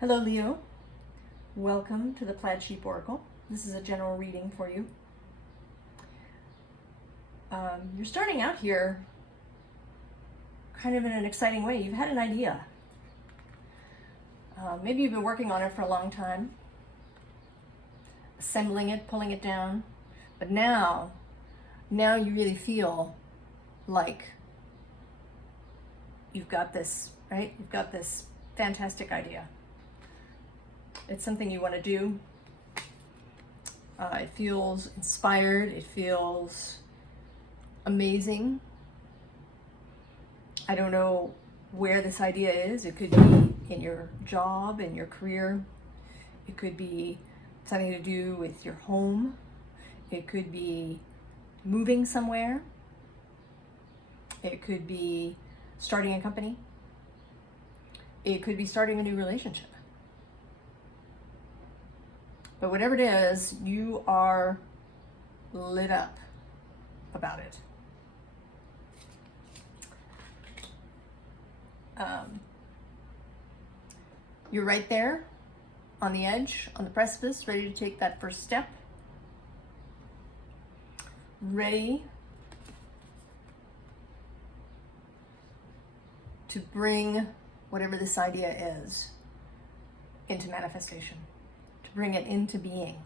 Hello Leo, welcome to the Plaid Sheep Oracle. This is a general reading for you. You're starting out here kind of in an exciting way. You've had an idea. Maybe you've been working on it for a long time, assembling it, pulling it down, but now you really feel like you've got this, right? You've got this fantastic idea. It's something you want to do. It feels inspired. It feels amazing. I don't know where this idea is. It could be in your job, in your career. It could be something to do with your home. It could be moving somewhere. It could be starting a company. It could be starting a new relationship. But whatever it is, you are lit up about it. You're right there on the edge, on the precipice, ready to take that first step. Ready to bring whatever this idea is into manifestation. To bring it into being,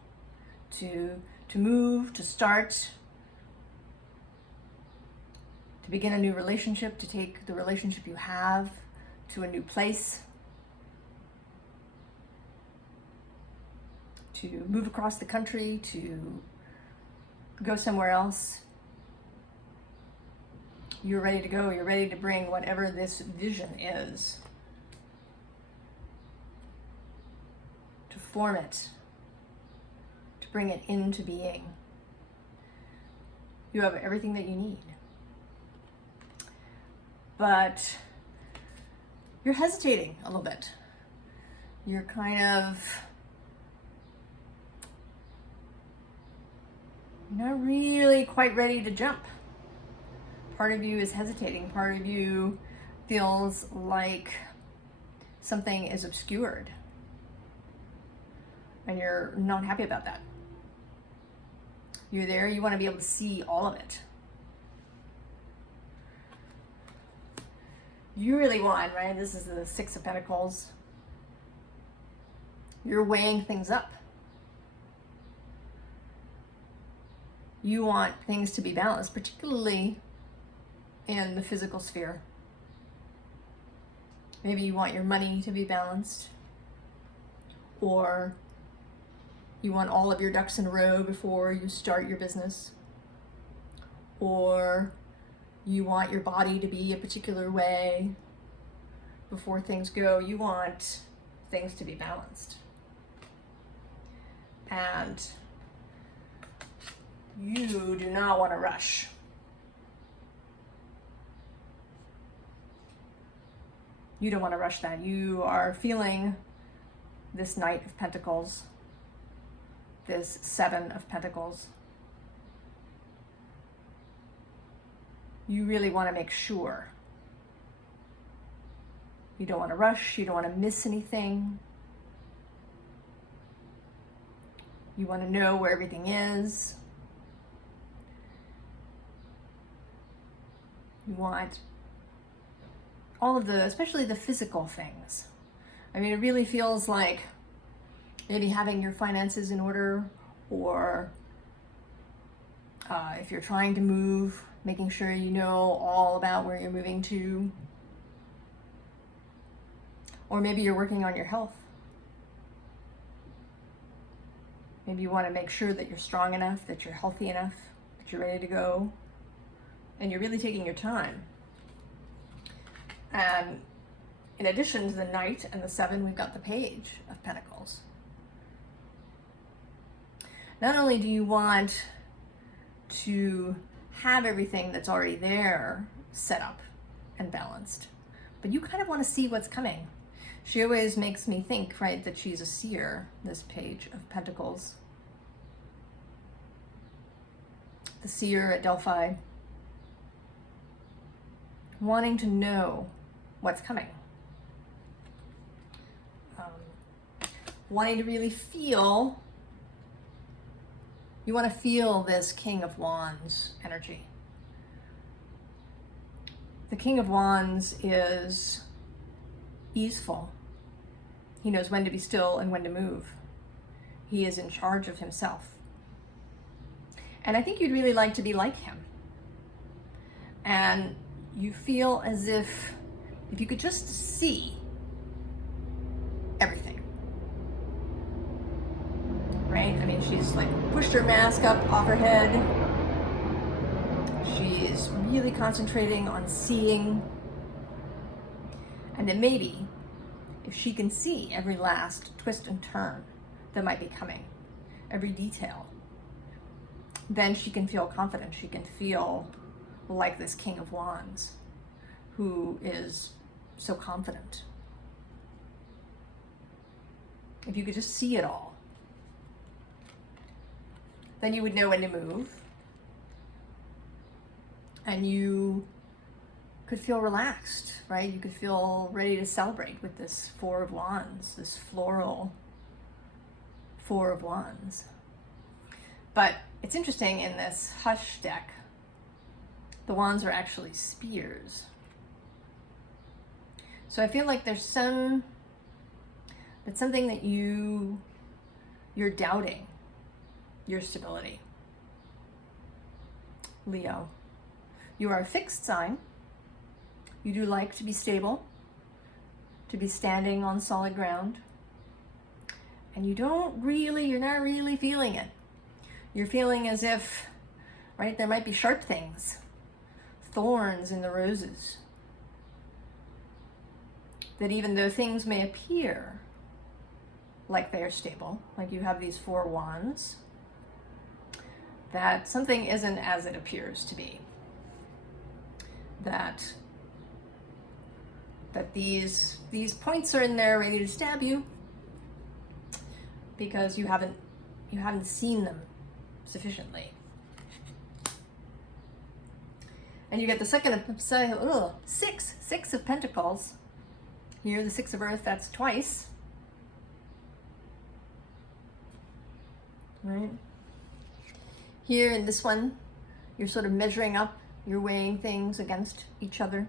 to move, to start, to begin a new relationship, to take the relationship you have to a new place, to move across the country, to go somewhere else. You're ready to go. You're ready to bring whatever this vision is, to form it, to bring it into being. You have everything that you need. But you're hesitating a little bit. You're kind of not really quite ready to jump. Part of you is hesitating. Part of you feels like something is obscured. And you're not happy about that. You're there, you want to be able to see all of it. You really want, right? This is the Six of Pentacles. You're weighing things up. You want things to be balanced, particularly in the physical sphere. Maybe you want your money to be balanced, or you want all of your ducks in a row before you start your business, or you want your body to be a particular way before things go. You want things to be balanced. And you do not want to rush. You don't want to rush that. You are feeling this Knight of Pentacles, this Seven of Pentacles. You really want to make sure. You don't want to rush. You don't want to miss anything. You want to know where everything is. You want all of the, especially the physical things. I mean, it really feels like maybe having your finances in order, or if you're trying to move, making sure you know all about where you're moving to. Or maybe you're working on your health. Maybe you want to make sure that you're strong enough, that you're healthy enough, that you're ready to go. And you're really taking your time. And in addition to the Knight and the Seven, we've got the Page of Pentacles. Not only do you want to have everything that's already there set up and balanced, but you kind of want to see what's coming. She always makes me think, right, that she's a seer, this Page of Pentacles. The seer at Delphi. Wanting to know what's coming. wanting to really feel, you want to feel this King of Wands energy. The King of Wands is easeful. He knows when to be still and when to move. He is in charge of himself. And I think you'd really like to be like him. And you feel as if you could just see everything. Right? I mean, she's like pushed her mask up off her head. She is really concentrating on seeing. And then maybe, if she can see every last twist and turn that might be coming, every detail, then she can feel confident. She can feel like this King of Wands who is so confident. If you could just see it all, then you would know when to move, and you could feel relaxed, right? You could feel ready to celebrate with this Four of Wands, this floral Four of Wands. But it's interesting, in this Hush deck, the wands are actually spears. So I feel like there's something that you're doubting your stability. Leo, you are a fixed sign. You do like to be stable, to be standing on solid ground. And you're not really feeling it. You're feeling as if, right, there might be sharp things, thorns in the roses. That even though things may appear like they are stable, like you have these Four Wands, that something isn't as it appears to be. That these points are in there ready to stab you because you haven't seen them sufficiently. And you get the six of Pentacles. Here, the Six of Earth, that's twice. Right? Here in this one, you're sort of measuring up, you're weighing things against each other,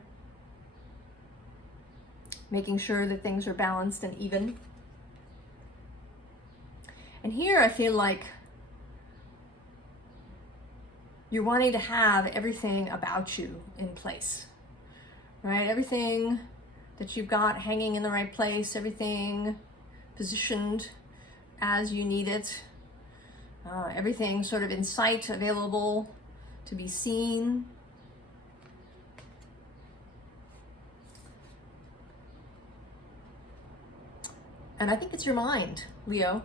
making sure that things are balanced and even. And here I feel like you're wanting to have everything about you in place, right? Everything that you've got hanging in the right place, everything positioned as you need it, everything sort of in sight, available to be seen. And I think it's your mind, Leo.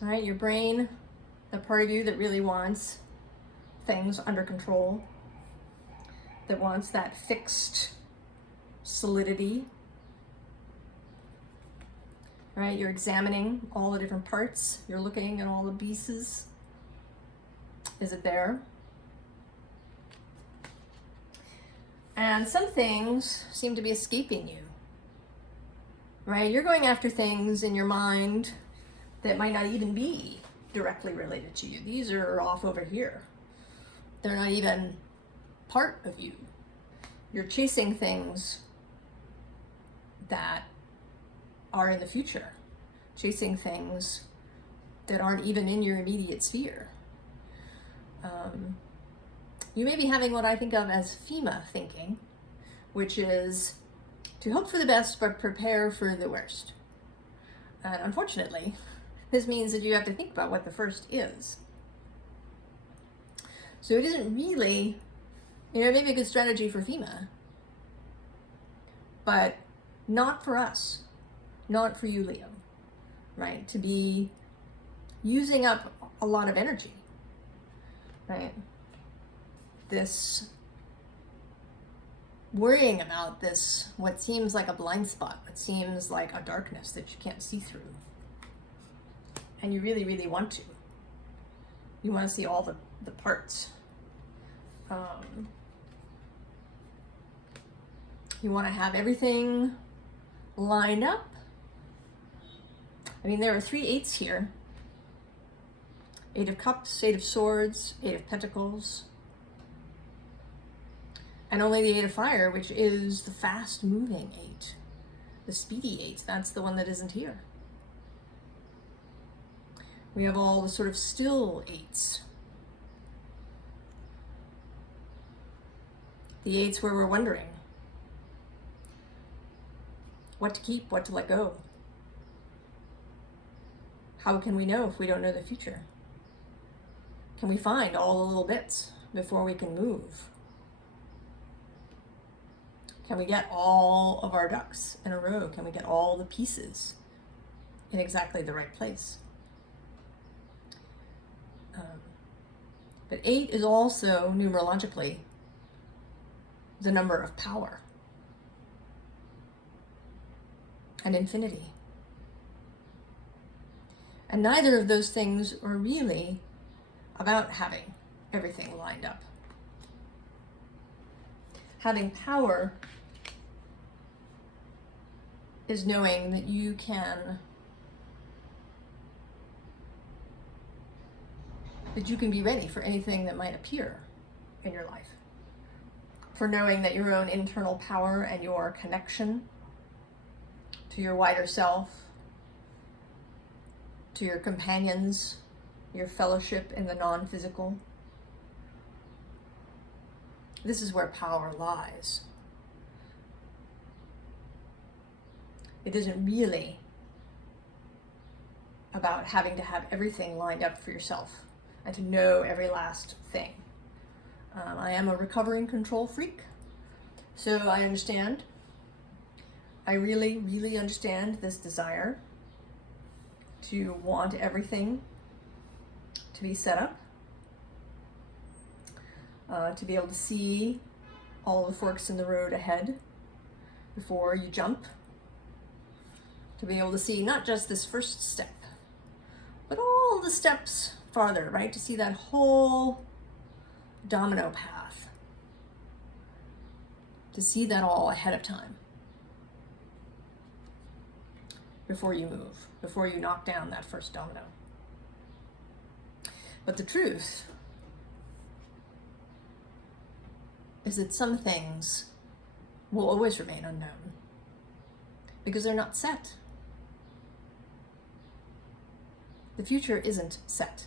All right, your brain, the part of you that really wants things under control, that wants that fixed solidity. All right, you're examining all the different parts. You're looking at all the pieces. Is it there? And some things seem to be escaping you, right? You're going after things in your mind that might not even be directly related to you. These are off over here. They're not even part of you. You're chasing things that are in the future, chasing things that aren't even in your immediate sphere. You may be having what I think of as FEMA thinking, which is to hope for the best but prepare for the worst. And unfortunately, this means that you have to think about what the first is. So it isn't really, maybe a good strategy for FEMA, but not for us, not for you, Leo, right? To be using up a lot of energy, right? This worrying about this, what seems like a blind spot, what seems like a darkness that you can't see through. And you really, really want to. You want to see all the parts. You want to have everything lined up. I mean, there are 3 8s here. 8 of Cups, 8 of Swords, 8 of Pentacles, and only the 8 of Fire, which is the fast-moving 8, the speedy 8. That's the one that isn't here. We have all the sort of still 8s. The 8s where we're wondering what to keep, what to let go. How can we know if we don't know the future? Can we find all the little bits before we can move? Can we get all of our ducks in a row? Can we get all the pieces in exactly the right place? But 8 is also numerologically the number of power and infinity. And neither of those things are really about having everything lined up. Having power is knowing that you can be ready for anything that might appear in your life. For knowing that your own internal power and your connection to your wider self, to your companions, your fellowship in the non-physical. This is where power lies. It isn't really about having to have everything lined up for yourself and to know every last thing. I am a recovering control freak, so I understand. I really, really understand this desire to want everything to be set up, to be able to see all the forks in the road ahead before you jump, to be able to see not just this first step, but all the steps farther, right? To see that whole domino path, to see that all ahead of time before you move, before you knock down that first domino. But the truth is that some things will always remain unknown because they're not set. The future isn't set.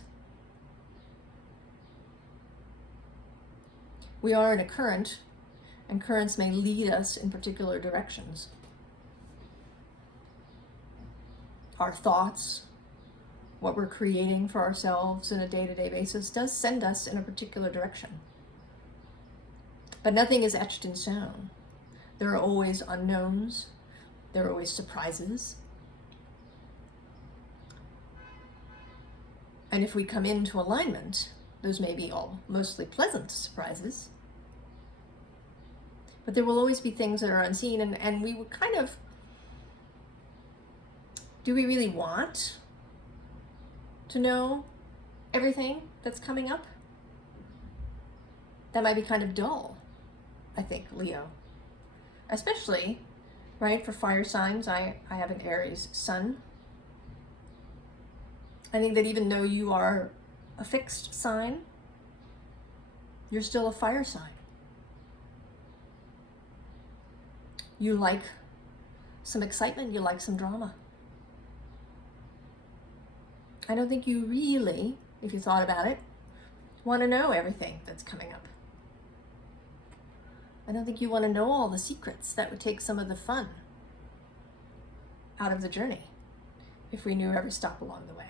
We are in a current, and currents may lead us in particular directions. Our thoughts, what we're creating for ourselves in a day-to-day basis, does send us in a particular direction. But nothing is etched in stone. There are always unknowns. There are always surprises. And if we come into alignment, those may be all mostly pleasant surprises. But there will always be things that are unseen, and we would kind of, do we really want to know everything that's coming up? That might be kind of dull, I think, Leo. Especially, right, for fire signs. I have an Aries sun. I think that even though you are a fixed sign, you're still a fire sign. You like some excitement, you like some drama. I don't think you really, if you thought about it, want to know everything that's coming up. I don't think you want to know all the secrets. That would take some of the fun out of the journey if we knew every stop along the way.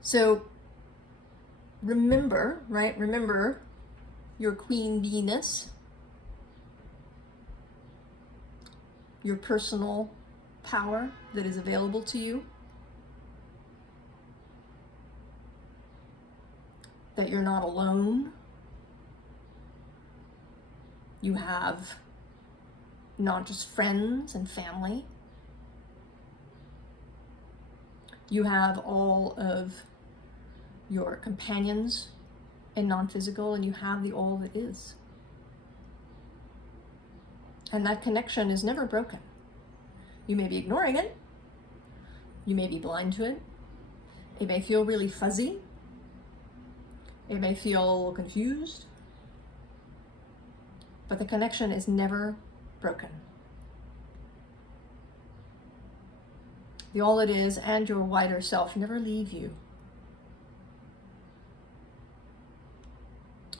So remember, right? Remember your queen bee-ness, your personal power that is available to you, that you're not alone. You have not just friends and family. You have all of your companions and non-physical, and you have the all that is. And that connection is never broken. You may be ignoring it. You may be blind to it. It may feel really fuzzy. It may feel confused. But the connection is never broken. The all it is and your wider self never leave you.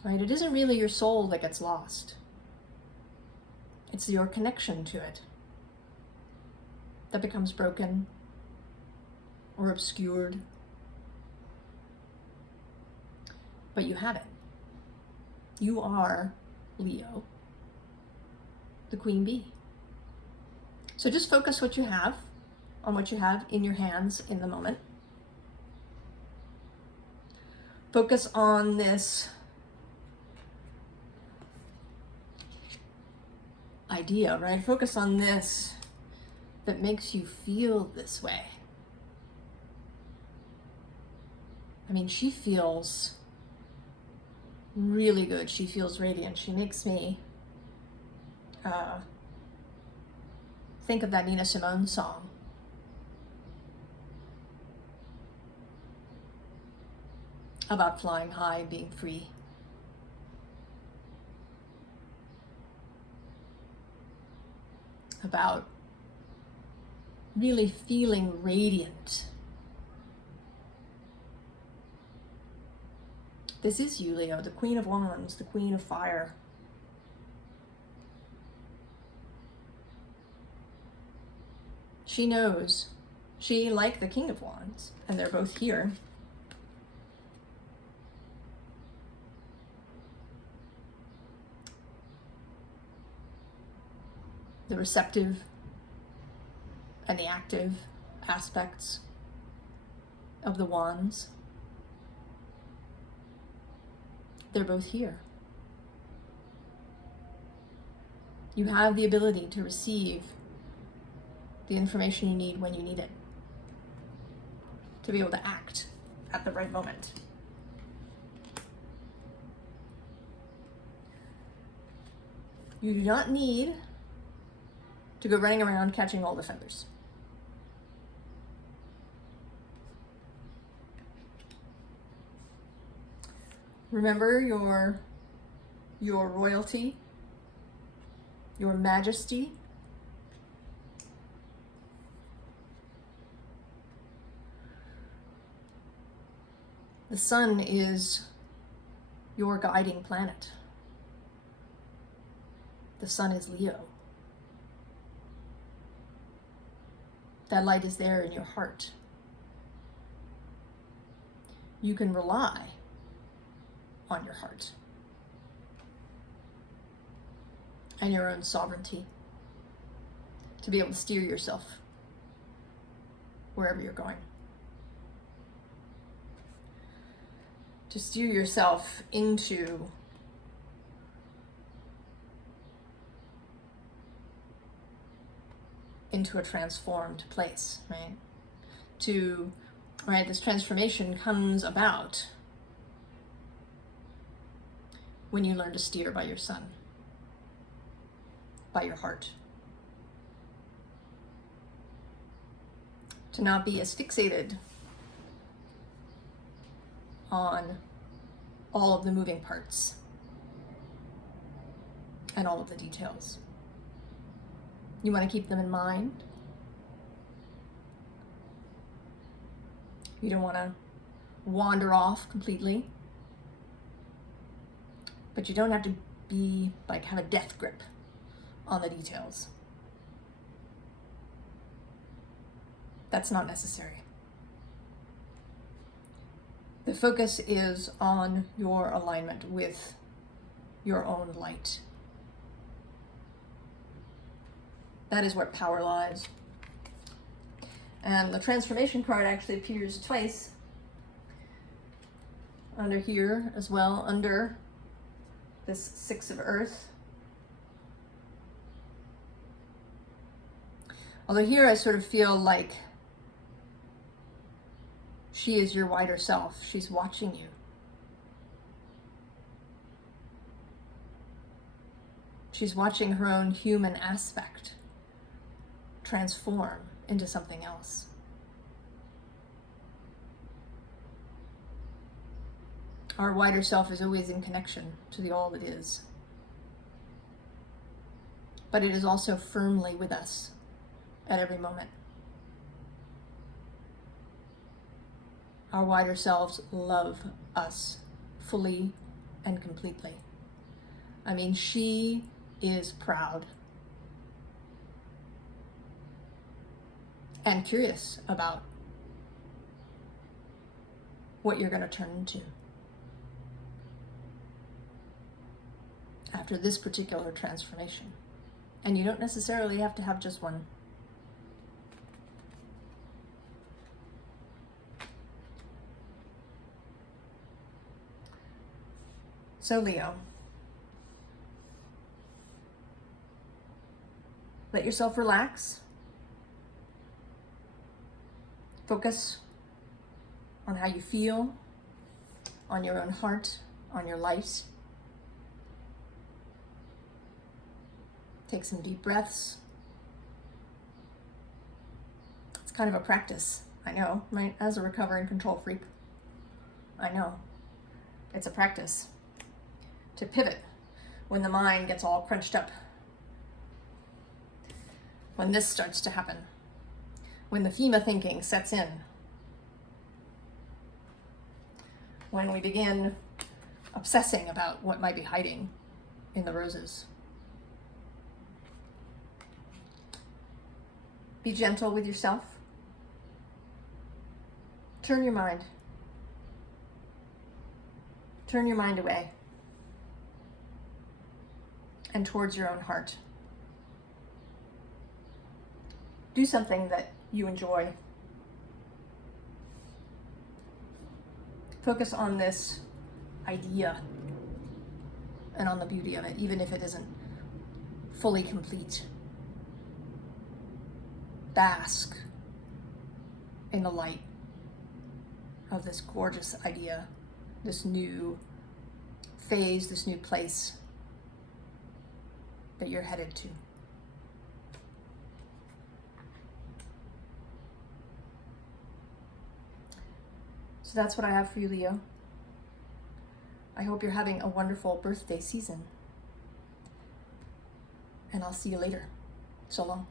Right? It isn't really your soul that gets lost. It's your connection to it that becomes broken or obscured. But you have it. You are Leo, the queen bee. So just focus on what you have in your hands in the moment. Focus on this idea, right? Focus on this that makes you feel this way. I mean, she feels really good. She feels radiant. She makes me think of that Nina Simone song. About flying high and being free. About really feeling radiant. This is you, Leo, the Queen of Wands, the Queen of Fire. She knows. She, like the King of Wands, and they're both here, the receptive and the active aspects of the wands. They're both here. You have the ability to receive the information you need when you need it, to be able to act at the right moment. You do not need to go running around catching all the feathers. Remember your royalty, your majesty. The sun is your guiding planet. The sun is Leo. That light is there in your heart. You can rely on your heart and your own sovereignty to be able to steer yourself wherever you're going. To steer yourself into a transformed place, right? This transformation comes about when you learn to steer by your sun, by your heart. To not be as fixated on all of the moving parts and all of the details. You want to keep them in mind. You don't want to wander off completely. But you don't have to have a death grip on the details. That's not necessary. The focus is on your alignment with your own light. That is where power lies. And the transformation card actually appears twice under here as well, under this Six of Earth. Although here I sort of feel like she is your wider self. She's watching you. She's watching her own human aspect transform into something else. Our wider self is always in connection to the all that is. But it is also firmly with us at every moment. Our wider selves love us fully and completely. I mean, she is proud and curious about what you're going to turn into after this particular transformation. And you don't necessarily have to have just one. So Leo, let yourself relax. Focus on how you feel, on your own heart, on your light. Take some deep breaths. It's kind of a practice, I know, right? As a recovering control freak, I know. It's a practice to pivot when the mind gets all crunched up. When this starts to happen. When the FEMA thinking sets in. When we begin obsessing about what might be hiding in the roses. Be gentle with yourself. Turn your mind. Turn your mind away and towards your own heart. Do something that you enjoy. Focus on this idea and on the beauty of it, even if it isn't fully complete. Bask in the light of this gorgeous idea, this new phase, this new place that you're headed to. So that's what I have for you, Leo. I hope you're having a wonderful birthday season. And I'll see you later. So long.